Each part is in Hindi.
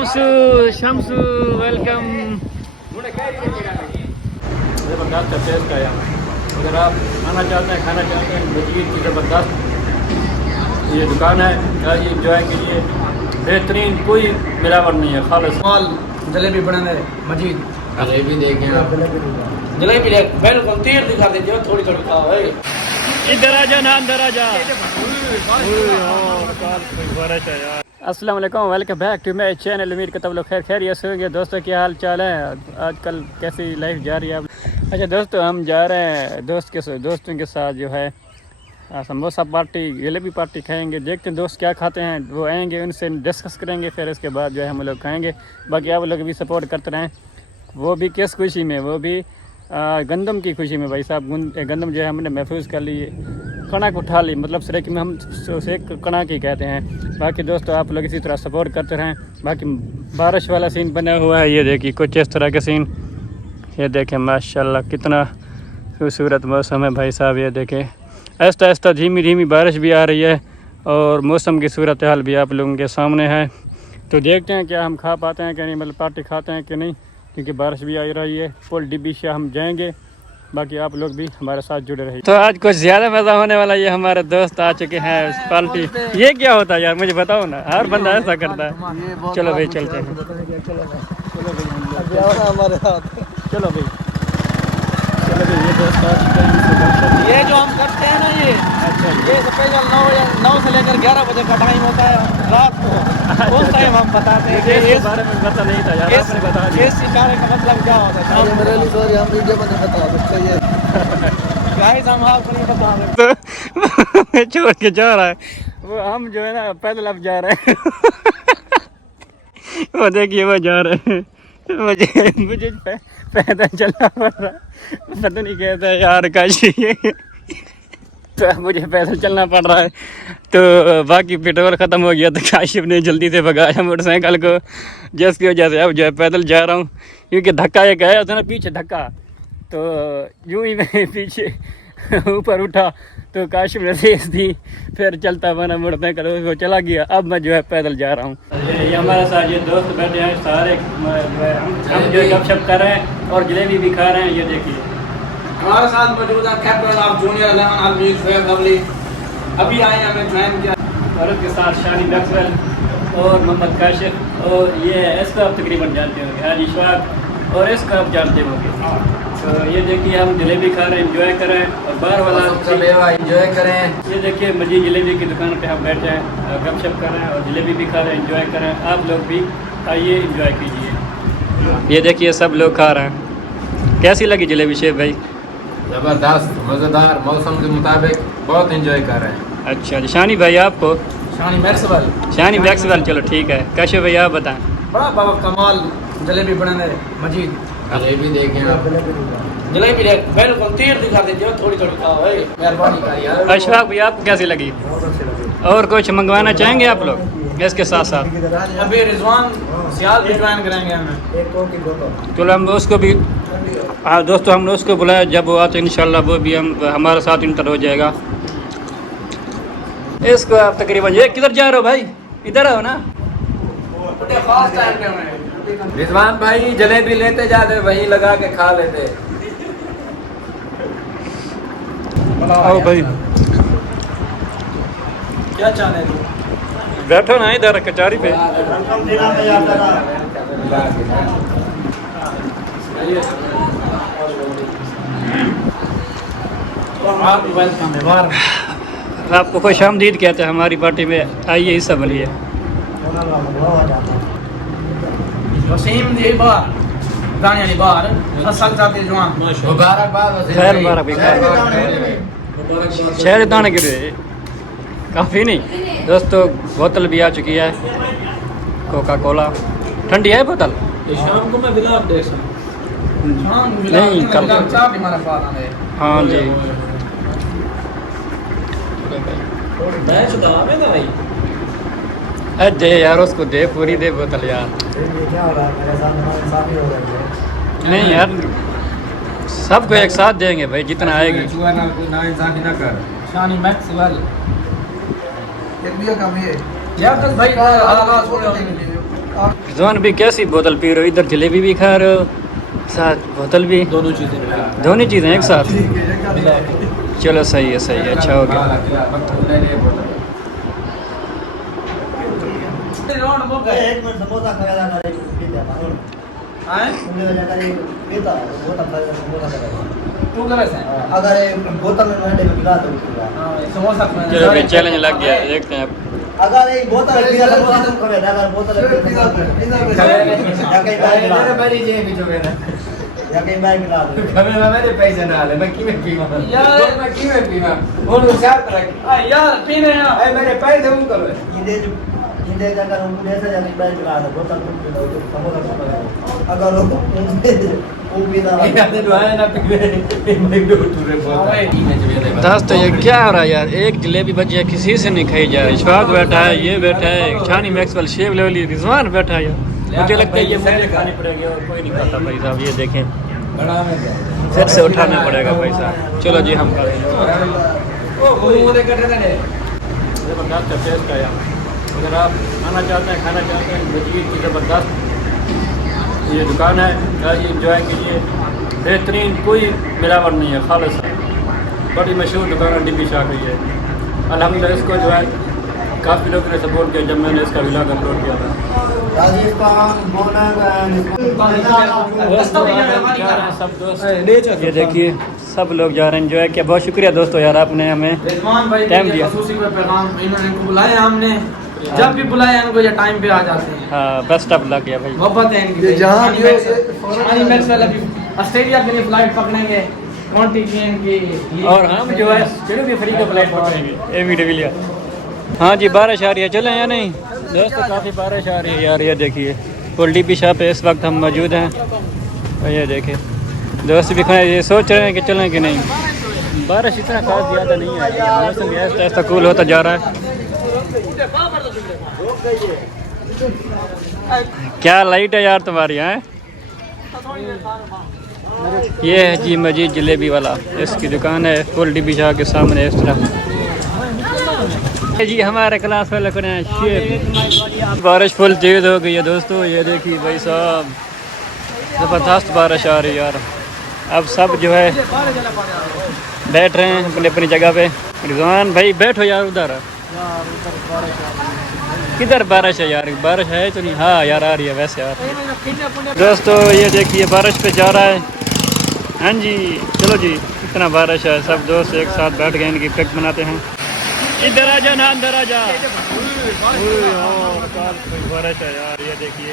शम्सू शम्सू वेलकम। जबरदस्त टेस्ट है यहाँ। अगर आप खाना चाहते हैं मजीद की ज़बरदस्त ये दुकान है, ये इंजॉय कीजिए। बेहतरीन, कोई मिलावट नहीं है, खालिस माल। जलेबी बनाने मजीद, जलेबी देखें आप, जलेबी बिल्कुल तीर दिखा दीजिए, थोड़ी थोड़ी खाओ। इधर आ जा ना, अंदर आ जा। अस्सलाम वालेकुम, welcome back to my channel. उम्मीद करता हूं लोग खैरियत से होंगे। दोस्तों क्या हाल चाल है, आजकल कैसी लाइफ जा रही है आप? अच्छा दोस्तों, हम जा रहे हैं दोस्तों के साथ जो है समोसा पार्टी, जलेबी पार्टी खाएंगे। देखते हैं दोस्त क्या खाते हैं, वो आएंगे उनसे डिस्कस करेंगे, फिर उसके बाद जो है हम लोग खाएंगे। बाकी आप लोग भी सपोर्ट करते रहें। वो भी किस खुशी में, वो भी गंदम की खुशी में। भाई साहब गंदम जो है हमने महफूज कर ली, कणक उठा ली, मतलब सरेक में हम उसे कणक ही कहते हैं। बाकी दोस्तों आप लोग इसी तरह सपोर्ट करते रहें। बाकी बारिश वाला सीन बना हुआ है, ये देखिए कुछ इस तरह के सीन। ये देखें माशाल्लाह कितना खूबसूरत मौसम है भाई साहब। ये देखें आहिस्ता आहिस्ता धीमी धीमी बारिश भी आ रही है और मौसम की सूरत हाल भी आप लोगों के सामने है। तो देखते हैं क्या हम खा पाते हैं कि नहीं, मतलब पार्टी खाते हैं कि नहीं, क्योंकि बारिश भी आ रही है। पुल डिब्बी से हम जाएंगे। बाकी आप लोग भी हमारे साथ जुड़े रहिए। तो आज कुछ ज़्यादा मज़ा होने वाला। ये हमारे दोस्त आ चुके हैं इस पार्टी। ये क्या होता है यार, मुझे बताओ ना, हर बंदा ऐसा करता है। चलो भाई चलते हैं, हमारे साथ चलो भाई ये दोस्त आ चुके हैं। ये जो हम करते हैं ना, ये ये स्पेशल 9 से लेकर 11 बजे का टाइम होता है रात को। उस टाइम हम बताते हैं कि इस बारे में पता नहीं था यार, आपने बता दिया। इस कार्य का मतलब क्या होता है। हम वीडियो में नहीं बता सकते, ये गाइस हम आपको नहीं बता सकते। तो छोड़ के जा रहा है वो, हम जो है ना पैदल अब जा रहे हैं। वो देखिए वो जा रहे हैं, मुझे पैदल चलना पड़ रहा है। पता नहीं कहता है यार काशी, तो मुझे पैदल चलना पड़ रहा है। तो बाकी पेट्रोल ख़त्म हो गया तो काशिफ ने जल्दी से भगाया मोटरसाइकिल को, जिसकी वजह से अब जो है पैदल जा रहा हूँ। क्योंकि धक्का एक आया था ना पीछे धक्का, तो यूँ ही मैं पीछे ऊपर उठा तो काशिफ ने तेज दी, फिर चलता बना मोटरसाइकिल वो चला गया। अब मैं जो है पैदल जा रहा हूँ। ये हमारे साथ ये दोस्त बैठे हैं सारे, हम जो गपशप कर रहे हैं और जलेबी भी खा रहे हैं। ये देखिए हमारे साथ मौजूद है कैप्टन ऑफ जूनियर आलमीर फैज अवली, अभी आए हैं, हमें ज्वाइन किया। और उसके साथ शानी मैक्सवेल और मोहम्मद काशिफ, और ये इसको आप तकरीबन जानते होंगे, हाजी इशफाक, और इसको आप जानते होंगे। तो ये देखिए हम जलेबी खा रहे हैं, एंजॉय कर रहे हैं, और बाहर वाला एंजॉय करें। ये देखिए मजीद जलेबी की दुकान पे हम बैठे हैं, गपशप कर रहे हैं और जलेबी भी खा रहे हैं, एंजॉय कर रहे हैं। आप लोग भी आइए एंजॉय कीजिए। ये देखिए सब लोग खा रहे हैं। कैसी लगी जलेबी शेफ भाई? ज़बरदस्त, मज़ेदार, मौसम के मुताबिक बहुत एंजॉय कर रहे हैं। अच्छा शानी भाई आपको? शानी मैक्सवेल। शानी मैक्सवेल, चलो ठीक है। काशिफ भाई आप बताएं। बड़ा बाबा कमाल जलेबी बनाने मजीद, जलेबी देखें आप, जलेबी बिल्कुल तीर दिखा दीजिए, थोड़ी थोड़ी खाओ। मेहरबानी करिए। अशफाक भाई आपको कैसी लगी? और कुछ मंगवाना चाहेंगे आप लोग इसके साथ साथ? अभी रिजवान सियाल भी ज्वाइन करेंगे हमें। चलो हम उसको भी, हाँ दोस्तों हमने उसको बुलाया, जब वो आते इंशाल्लाह वो भी हमारे साथ इंटर हो जाएगा। इसको आप तकरीबन, ये किधर जा रहे हो भाई? इधर आओ ना। रिजवान भाई जलेबी लेते जाते, वहीं लगा के खा लेते। आओ भाई, क्या चाहते तू? बैठो ना इधर कचहरी पे। आपको खुश आमदीद कहते हैं हमारी पार्टी में, आइए हिस्सा बनिए। वसीम दी बार दानी वाली बार फसल जाते जवान मुबारकबाद। खैर मुबारक भाई, शहर दाने गिरे काफ़ी नहीं दोस्तों। बोतल भी आ चुकी है कोका कोला, ठंडी है बोतल? शाम को मैं बिला दे नहीं कल, हाँ जी। दे यार उसको, दे पूरी दे बोतल यार। नहीं यार सबको एक साथ देंगे भाई, जितना आएगी। शानी मैक्सवेल एक भी कम है यार, बस भाई आवाज रिजवान भी कैसी बोतल पी रहे हो? इधर जलेबी भी खा रहे हो, साथ बोतल भी, दोनों चीजें दोनों चीज़ें एक साथ। चलो सही है, अच्छा हो गया। एक मिनट समोसा खाया था एक पिज्जा मांगो आए तुमने वजह कर एक पिज्जा बहुत अच्छा समोसा खाया तू करे से अगर एक बोतल में मैंने पिला दो समोसा चलो भाई चैलेंज लग गया, देखते हैं अब। अगर एक बोतल पिज्जा समोसा तुम खावे अगर बोतल पिज्जा या कहीं बाहर मिला दो मेरे पैसे ना ले, मैं किमें पीवा यार मैं किमें पीवा बोलो साथ रख यार पीने यार मेरे पैसे हम करो इंदे जाकर उनको ऐसा जाने बाहर मिला दो बोतल तुम पिला दो समोसा तुम खावे अगर वो बिना यार दुआएं ना पीवे मैं दो टूरे बोल दोस्तों ये क्या हो रहा है यार? एक जलेबी बची है, किसी से नहीं खाई जा रही। इशफाक बैठा है, ये बैठा है, शानी मैक्सवेल, शेव लेवली, रिजवान बैठा है यार। मुझे लगता है ये मुझे खानी पड़ेगी और कोई नहीं खाता भाई साहब। ये देखें, बड़ा में फिर से उठाना पड़ेगा भाई साहब। चलो जी हम करेंगे। वो दे कर रहे हैं ज़बरदस्त टेस्ट है यार। अगर आप खाना चाहते हैं मजीद की ज़बरदस्त ये दुकान है, आज इंजॉय कीजिए। बेहतरीन, कोई मिलावट नहीं है, खालिस है। बड़ी मशहूर दुकान है, डिब्बी शाह की है। अल्हम्दुलिल्लाह इसको जो है काफ़ी लोगों ने सपोर्ट किया जब मैंने इसका व्लॉग अपलोड किया था। राजस्थान सब दोस्त ये देखिए सब लोग जा रहे हैं एंजॉय किया। बहुत शुक्रिया दोस्तों यार, आपने हमें रिजवान भाई टाइम दिया। खसूसी कोई पैगाम इन्होंने इनको बुलाया, हमने जब भी बुलाया इनको ये टाइम पे आ जाते हैं। हाँ बेस्ट ऑफ लक है भाई। मोहब्बत है इनकी। जहाँ भी शानी मैक्सवेल अभी ऑस्ट्रेलिया के लिए फ्लाइट पकड़ेंगे, कॉन्टिनेंट की। और हम जो है जनूबी अफ्रीका फ्लाइट पकड़ेंगे। ए वीडियो लिया। हाँ जी बारिश आ रही है, चलें या नहीं दोस्तों? काफ़ी बारिश आ रही है यार। ये देखिए फुल डिब्बी शाह पे इस वक्त हम मौजूद हैं और ये देखिए दोस्त भी खड़े, ये सोच रहे हैं कि चलें कि नहीं। बारिश इतना खास ज़्यादा नहीं है, मौसम ऐसा ऐसा कूल होता जा रहा है। क्या लाइट है यार तुम्हारी हैं? ये है जी मजीद जलेबी वाला, इसकी दुकान है फुल डिब्बी शाह के सामने इस तरह। जी हमारे क्लास वाले को बारिश फुल तेज हो गई है दोस्तों। ये देखिए भाई साहब ज़बरदस्त बारिश आ रही है यार। अब सब जो है बैठ रहे हैं अपनी अपनी जगह पे। रिजवान भाई बैठो यार, उधर किधर बारिश है यार? बारिश है तो नहीं? हाँ यार आ रही है वैसे यार। दोस्तों ये देखिए बारिश पे जा रहा है। हाँ जी चलो जी, इतना बारिश है, सब दोस्त एक साथ बैठ गए, इनकी पिक बनाते हैं। इधर आ जा ना, अंदर आ जा। बारिश है यार, ये देखिए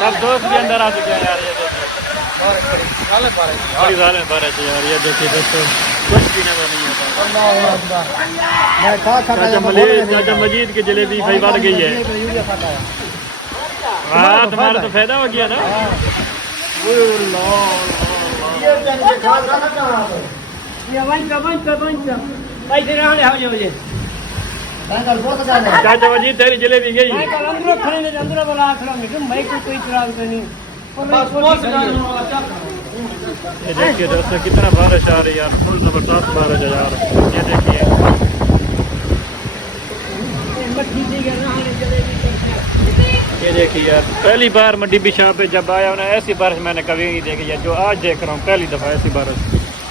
सब दोस्त भी अंदर आ चुके हैं यार। ये देखिए बड़ी ज़्यादा बारिश है यार। ये देखिए दोस्तों कुछ भी नजर नहीं आता। चाचा मजीद की जलेबी भाई बढ़ गई है। हाँ तुम्हारा तो फायदा हो गया ना। चाचा मजीद तेरी जलेबी गई। ये देखिए दोस्तों कितना बारिश आ रही है यार, फुल ज़बरदस्त बारिश है यार। ये देखिए यार, पहली बार मैं डिब्बी शाह पे जब आया हूँ ना, ऐसी बारिश मैंने कभी नहीं देखी है जो आज देख रहा हूँ। पहली दफ़ा ऐसी बारिश,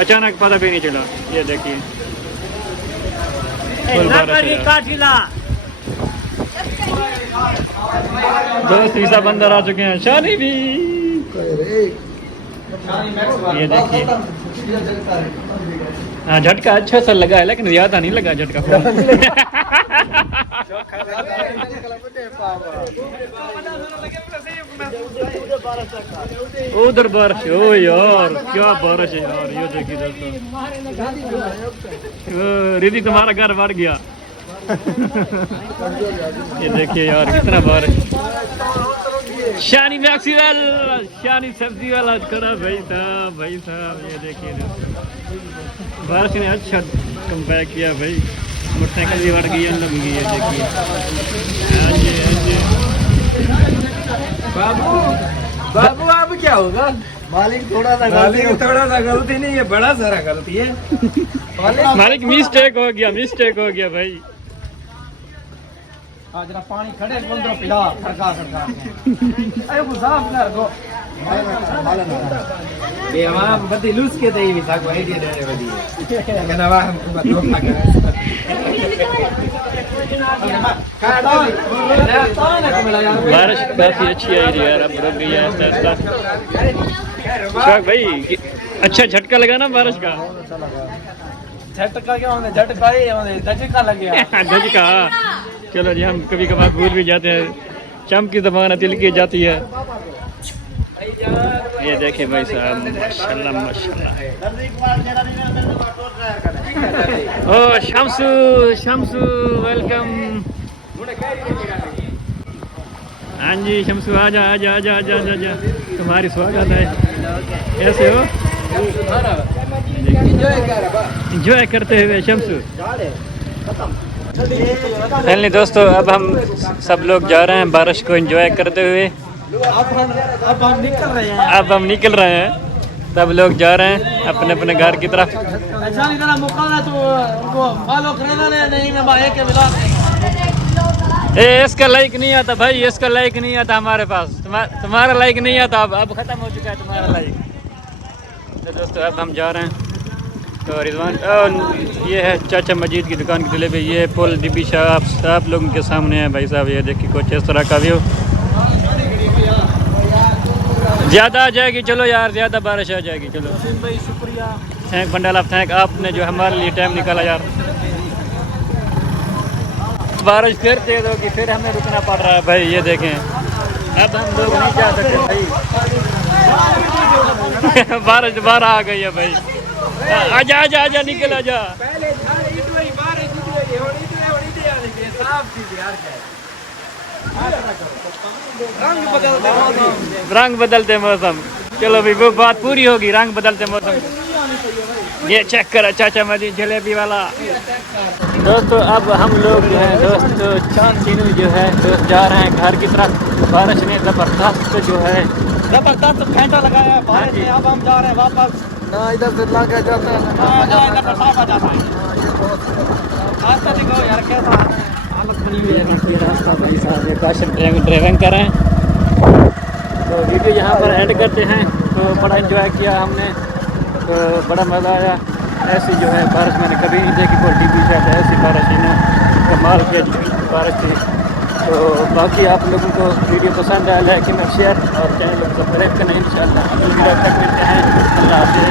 अचानक पता भी नहीं चला। ये देखिए दोस्त भी सब अंदर आ चुके हैं, शानी भी। ये देखिए हाँ झटका अच्छा सा लगा है लेकिन ज़्यादा नहीं लगा झटका। उधर बारिश, ओ यार क्या बारिश है यार। ये देखिए दोस्तों रिदी तुम्हारा घर बढ़ गया। ये देखिए यार कितना बारिश। शानी मैक्सवेल, शानी सब्जी वाला खड़ा भाई साहब। ये देखिए बारिश ने अच्छा कम बैक किया भाई। मोटरसाइकिल भी बढ़ गई है, लग गई है। देखिए बाबू अब क्या होगा? मालिक थोड़ा सा गलती नहीं है, बड़ा सारा गलती है। मालिक मिस्टेक हो गया भाई। हाँ जरा पानी खड़े बंदो पिला खड़का खड़का अरे वो साफ कर दो ये हमारा बदी लूज के दे भी था को आईडिया दे बदी कहना वाह हम तो खा के बारिश काफी अच्छी आई रही है यार, अब रुक गई है आहिस्ता आहिस्ता। शाक भाई अच्छा झटका लगा ना बारिश का। झटका क्या होने झटका ही होने झटका लग गया झटका। चलो जी हम कभी कभार भूल भी जाते हैं, चम की जबान तिल की जाती है। ये देखे भाई साहब माशाल्लाह माशाल्लाह। ओ शम्सू शम्सू वेलकम। हाँ जी शम्सू आजा आजा आजा आजा आजा आजा, तुम्हारी स्वागत है। कैसे हो? एंजॉय करते हुए शम्सू। फाइनली दोस्तों अब हम सब लोग जा रहे हैं बारिश को एंजॉय करते हुए। अब हम निकल रहे हैं। अब हम निकल रहे हैं, सब लोग जा रहे हैं अपने अपने घर की तरफ। अच्छा इतना मुकाना तो उनको फॉलो करना नहीं मैं भाई के मिला। ए इसका लाइक नहीं आता भाई, इसका लाइक नहीं आता हमारे पास। तुम्हारा लाइक नहीं आता, अब खत्म हो चुका है तुम्हारा लाइक। तो दोस्तों अब हम जा रहे हैं। तो रिजवान ये है चाचा मजीद की दुकान की जलेबी। ये पुल डिब्बी शॉप सब लोगों के सामने है भाई साहब। ये देखिए कुछ इस तरह का व्यू। ज़्यादा आ जाएगी, चलो यार ज़्यादा बारिश आ जाएगी। चलो भाई शुक्रिया, थैंक बंडल ऑफ थैंक, आपने जो हमारे लिए टाइम निकाला यार। बारिश फिर तेज होगी, फिर हमें रुकना पड़ रहा है भाई। ये देखें अब हम लोग नहीं जा सकते भाई। बारिश दोबारा आ गई है भाई। आजा आजा आजा निकल आजा। रंग बदलते मौसम। चलो भाई वो बात पूरी होगी, रंग बदलते मौसम। ये चेक करो चाचा मजीद जलेबी वाला। दोस्तों अब हम लोग जो है दोस्त चांद तीनों जो है दोस्त जा रहे हैं घर की तरफ। बारिश ने ज़बरदस्त जो है जबरदस्त घंटा लगाया है बारिश में। अब हम जा रहे हैं वापस। ना इधर से लगा जाता है रास्ता दिखाओ यार कैसा हालत बनी हुई है। रास्ता भाई साहब ये काशिफ ड्राइविंग कर रहे हैं। तो वीडियो यहाँ पर एंड करते हैं। तो बड़ा एंजॉय किया हमने, तो बड़ा मज़ा आया। ऐसी जो है बारिश मैंने कभी नहीं देखी, कोई टीवी शायद ऐसी बारिश ही ना कमाल की बारिश थी। तो बाकी आप लोगों को वीडियो पसंद आया लाइक कमेंट शेयर और चैनल को सब्सक्राइब करना। इंशाअल्लाह अगली वीडियो तक मिलते हैं। अल्लाह हाफ़िज़।